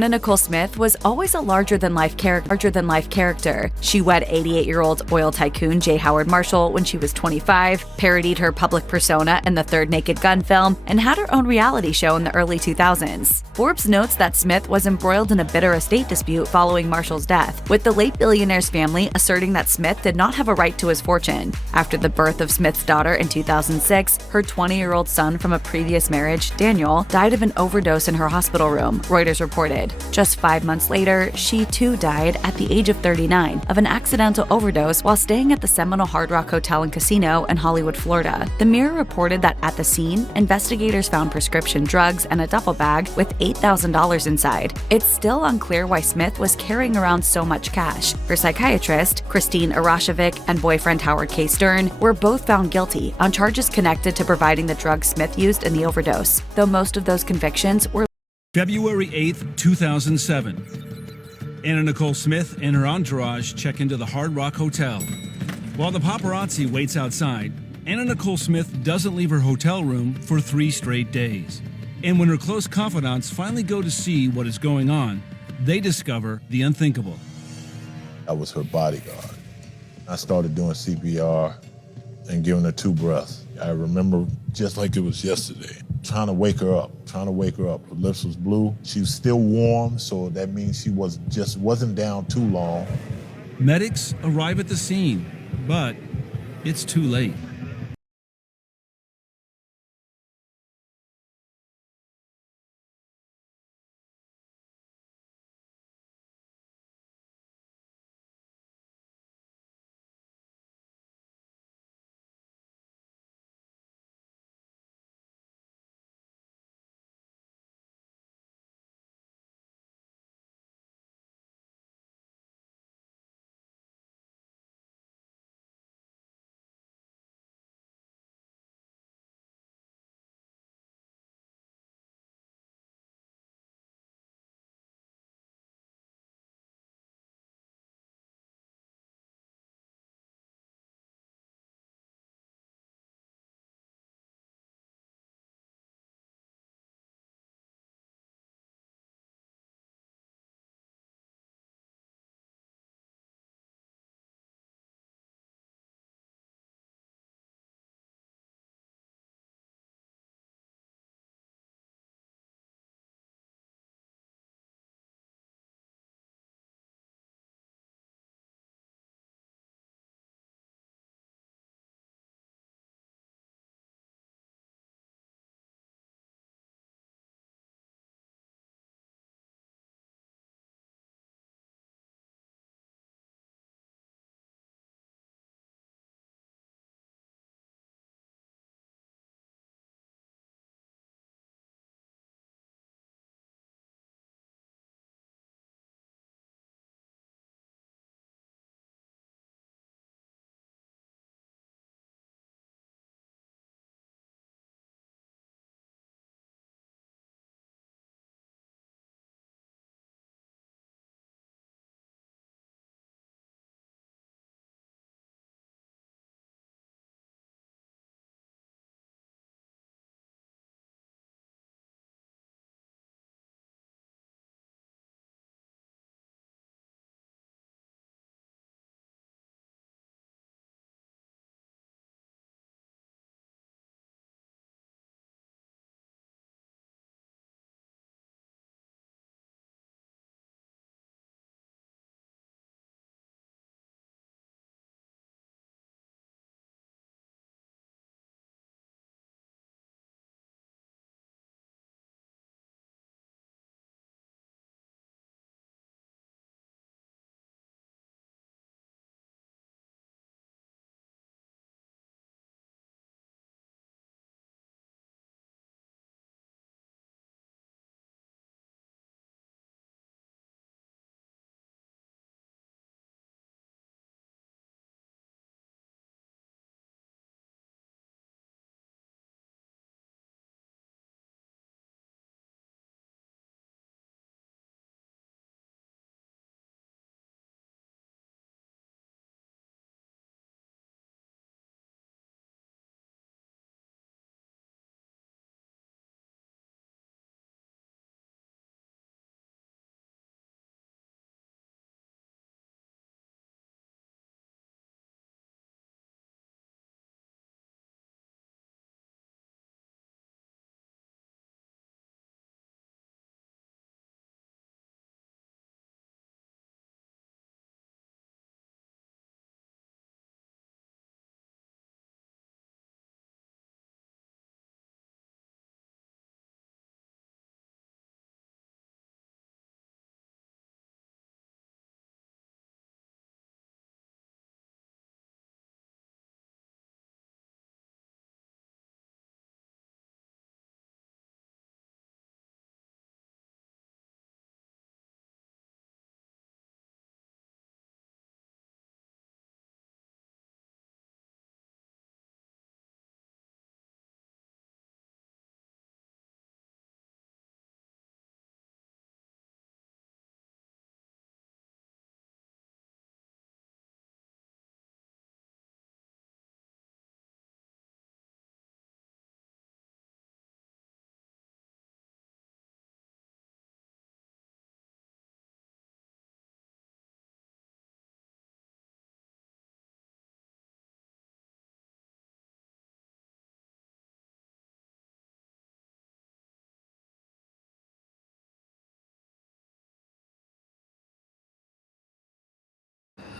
Anna Nicole Smith was always a larger-than-life character. She wed 88-year-old oil tycoon J. Howard Marshall when she was 25, parodied her public persona in the third Naked Gun film, and had her own reality show in the early 2000s. Forbes notes that Smith was embroiled in a bitter estate dispute following Marshall's death, with the late billionaire's family asserting that Smith did not have a right to his fortune. After the birth of Smith's daughter in 2006, her 20-year-old son from a previous marriage, Daniel, died of an overdose in her hospital room, Reuters reported. Just 5 months later, she too died at the age of 39 of an accidental overdose while staying at the Seminole Hard Rock Hotel and Casino in Hollywood, Florida. The Mirror reported that at the scene, investigators found prescription drugs and a duffel bag with $8,000 inside. It's still unclear why Smith was carrying around so much cash. Her psychiatrist, Christine Arashevich, and boyfriend Howard K. Stern were both found guilty on charges connected to providing the drugs Smith used in the overdose, though most of those convictions were February 8th, 2007. Anna Nicole Smith and her entourage check into the Hard Rock Hotel. While the paparazzi waits outside, Anna Nicole Smith doesn't leave her hotel room for 3 straight days. And when her close confidants finally go to see what is going on, they discover the unthinkable. I was her bodyguard. I started doing CPR and giving her 2 breaths. I remember just like it was yesterday, trying to wake her up. Her lips was blue. She was still warm, so that means she wasn't down too long. Medics arrive at the scene, but it's too late.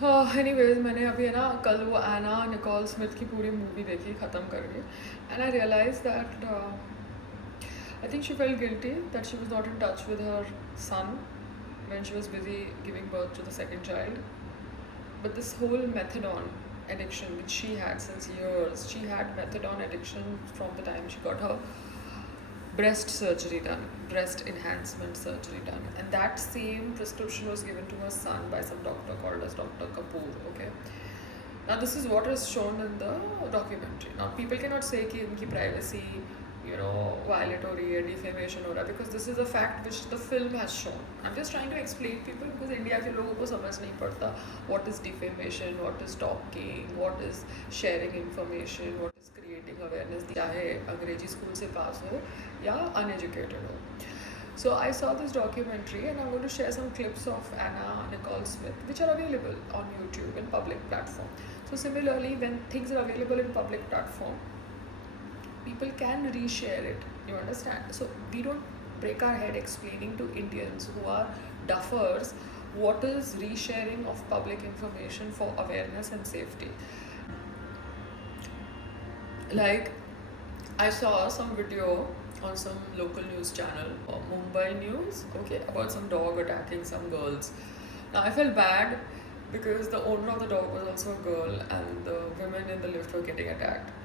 Anyways मैंने अभी है ना कल वो एना Nicol Smith की पूरी movie देखी ख़त्म करके and I realise that I think she felt guilty that she was not in touch with her son when she was busy giving birth to the second child. But this whole methadone addiction which she had since years, she had methadone addiction from the time she got her breast surgery done, breast enhancement surgery done, and that same prescription was given to her son by some doctor called as Dr. Kapoor. Okay, now this is what is shown in the documentary. Now people cannot say कि उनकी privacy violate हो रही है, defamation हो रहा है, because this is a fact which the film has shown. I'm just trying to explain people because India के लोगों को समझ नहीं पड़ता what is defamation, what is stalking, what is sharing information, what is creating awareness, चाहे अंग्रेजी school से पास हो या uneducated हो. So I saw this documentary and I'm going to share some clips of Anna Nicole Smith which are available on YouTube in public platform. So similarly, when things are available in public platform, people can reshare it, you understand? So we don't break our head explaining to Indians who are duffers what is resharing of public information for awareness and safety. Like, I saw some video on some local news channel, Mumbai News, okay, about some dog attacking some girls. Now I felt bad because the owner of the dog was also a girl and the women in the lift were getting attacked.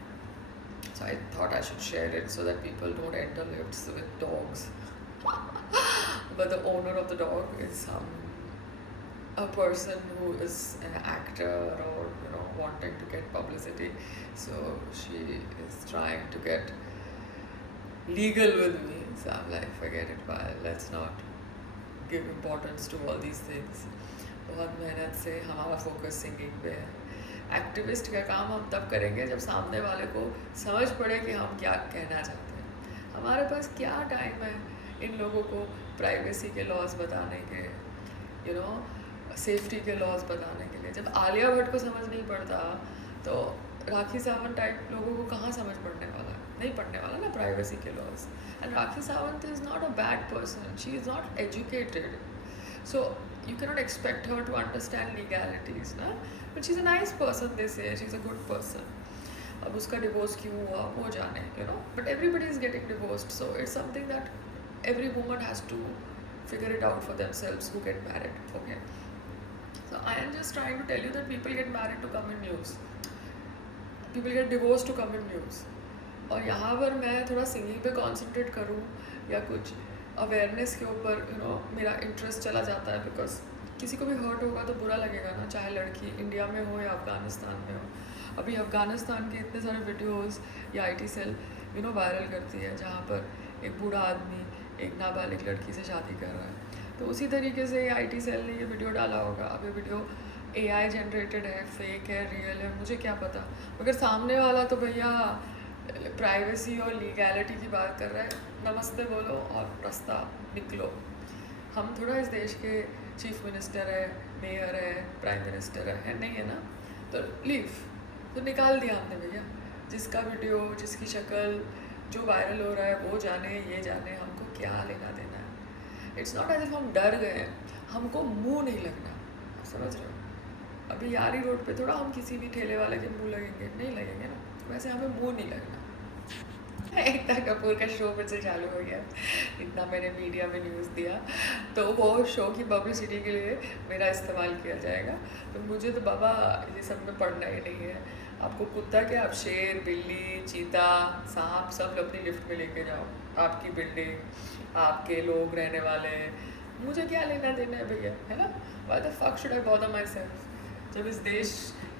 So I thought I should share it so that people don't enter lifts with dogs. But the owner of the dog is a person who is an actor or wanting to get publicity. So she is trying to get legal with me. So I'm like, forget it, bye. Let's not give importance to all these things. बहुत मेहनत से हमारा focus singing पे है. Activist का काम हम तब करेंगे जब सामने वाले को समझ पड़े कि हम क्या कहना चाहते हैं. हमारे पास क्या टाइम है इन लोगों को प्राइवेसी के लॉज बताने के, सेफ्टी के लॉज बताने के लिए. जब आलिया भट्ट को समझ नहीं पड़ता तो राखी सावंत टाइप लोगों को कहाँ समझ पड़ने वाला, नहीं पड़ने वाला ना प्राइवेसी के laws. And Rakhi Sawant is not a bad person, she is not educated, so you cannot expect her to understand legalities, na? But she's a nice person, they say, she's a good person. अब उसका divorce क्यों हुआ वो जाने, but everybody is getting divorced, so it's something that every woman has to figure it out for themselves who get married. Okay, so I am just trying to tell you that people get married to come in news, people get divorced to come in news. और यहाँ पर मैं थोड़ा singing पे concentrate करूँ या कुछ awareness के ऊपर मेरा इंटरेस्ट चला जाता है, बिकॉज किसी को भी हर्ट होगा तो बुरा लगेगा ना, चाहे लड़की इंडिया में हो या अफ़गानिस्तान में हो. अभी अफ़गानिस्तान के इतने सारे वीडियोस या आईटी सेल वायरल करती है जहाँ पर एक बूढ़ा आदमी एक नाबालिग लड़की से शादी कर रहा है. तो उसी तरीके से आईटी सेल ने ये वीडियो डाला होगा. अब ये वीडियो AI जनरेटेड है, फेक है, रियल है, मुझे क्या पता, मगर सामने वाला तो भैया प्राइवेसी और लीगैलिटी की बात कर रहा है. नमस्ते बोलो और रास्ता निकलो. हम थोड़ा इस देश के चीफ मिनिस्टर है, मेयर है, प्राइम मिनिस्टर है नहीं है ना, तो लीव तो निकाल दिया हमने भैया. जिसका वीडियो, जिसकी शक्ल जो वायरल हो रहा है वो जाने ये जाने, हमको क्या लेना देना है. इट्स नॉट एज इफ हम डर गए, हमको मुँह नहीं लगना, समझ रहे हो. अभी यारी रोड पे थोड़ा हम किसी भी ठेले वाले के मुँह लगेंगे, नहीं लगेंगे ना, वैसे हमें मुँह नहीं लगना. एकता कपूर का शो फिर से चालू हो गया, इतना मैंने मीडिया में न्यूज़ दिया, तो वो शो की पब्लिसिटी के लिए मेरा इस्तेमाल किया जाएगा. तो मुझे तो बाबा ये सब में पढ़ना ही नहीं है. आपको कुत्ता क्या, आप शेर, बिल्ली, चीता, सांप सब अपनी लिफ्ट में लेके जाओ, आपकी बिल्डिंग, आपके लोग रहने वाले, मुझे क्या लेना देना है भैया, है ना. Why the fuck should I bother my self, जब इस देश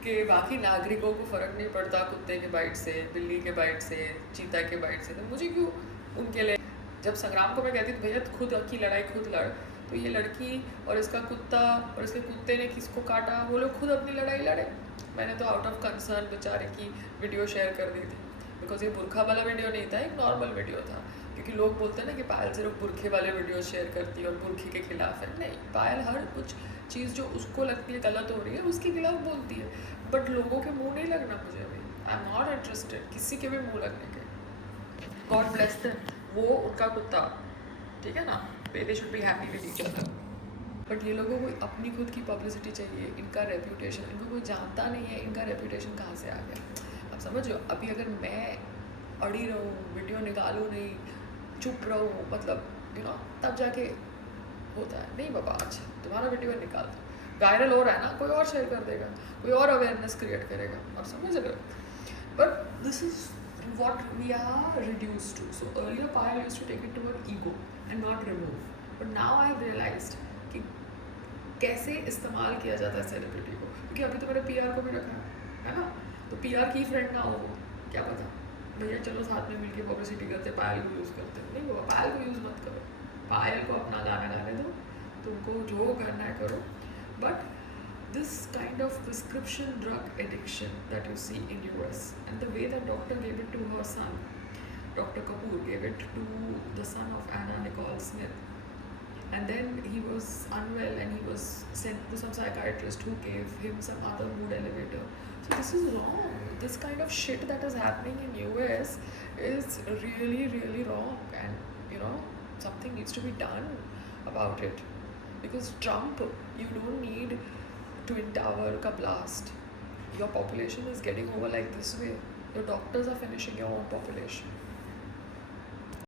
के बाकी नागरिकों को फ़र्क नहीं पड़ता कुत्ते के बाइट से, बिल्ली के बाइट से, चीता के बाइट से, तो मुझे क्यों उनके लिए. जब संग्राम को मैं कहती थी भैया खुद की लड़ाई खुद लड़, तो ये लड़की और इसका कुत्ता और इसके कुत्ते ने किसको काटा, वो लोग खुद अपनी लड़ाई लड़े. मैंने तो आउट ऑफ कंसर्न बेचारे की वीडियो शेयर कर दी थी, बिकॉज ये बुरखा वाला वीडियो नहीं था, एक नॉर्मल वीडियो था. क्योंकि लोग बोलते हैं ना कि पायल सिर्फ बुरखे वाले वीडियो शेयर करती है और बुरखे के खिलाफ है. नहीं, पायल हर कुछ चीज़ जो उसको लगती है गलत हो रही है उसके खिलाफ बोलती है, बट लोगों के मुंह नहीं लगना मुझे. अभी आई एम नॉट इंटरेस्टेड किसी के भी मुंह लगने के. गॉड ब्लेस देम, वो उनका कुत्ता, ठीक है ना, they should be happy with each other. But ये लोगों को अपनी खुद की पब्लिसिटी चाहिए, इनका रेप्यूटेशन, इनको कोई जानता नहीं है, इनका रेप्यूटेशन कहाँ से आ गया। अब समझ लो, अभी अगर मैं अड़ी रहूँ, वीडियो निकालूँ नहीं, चुप रहूँ, मतलब तब जाके होता है। नहीं बाबा, अच्छा तुम्हारा वीडियो निकाल दो, वायरल हो रहा है ना, कोई और शेयर कर देगा, कोई और अवेयरनेस क्रिएट करेगा, और समझ रहे हो। But this is what we are reduced to. So earlier Payal used to take it to her ego and not remove. But now I have realized कि कैसे इस्तेमाल किया जाता है सेलिब्रिटी को, क्योंकि अभी तो मैंने PR को भी रखा है ना, तो PR की फ्रेंड ना हो, क्या पता भैया चलो साथ में मिलके पब्लिसिटी करते, पायल को यूज़ करते, नहीं हुआ, पायल को यूज़ मत करो, पायल को अपना गाना गाने दो, तुमको जो करना है करो। But this kind of prescription drug addiction that you see in US, and the way that doctor gave it to her son, Dr. Kapoor gave it to the son of Anna Nicole Smith, and then he was unwell and he was sent to some psychiatrist who gave him some other mood elevator. So this is wrong. This kind of shit that is happening in US is really, really wrong, and something needs to be done about it, because Trump, you don't need Twin Tower ka blast. Your population is getting over like this way. Your doctors are finishing your own population.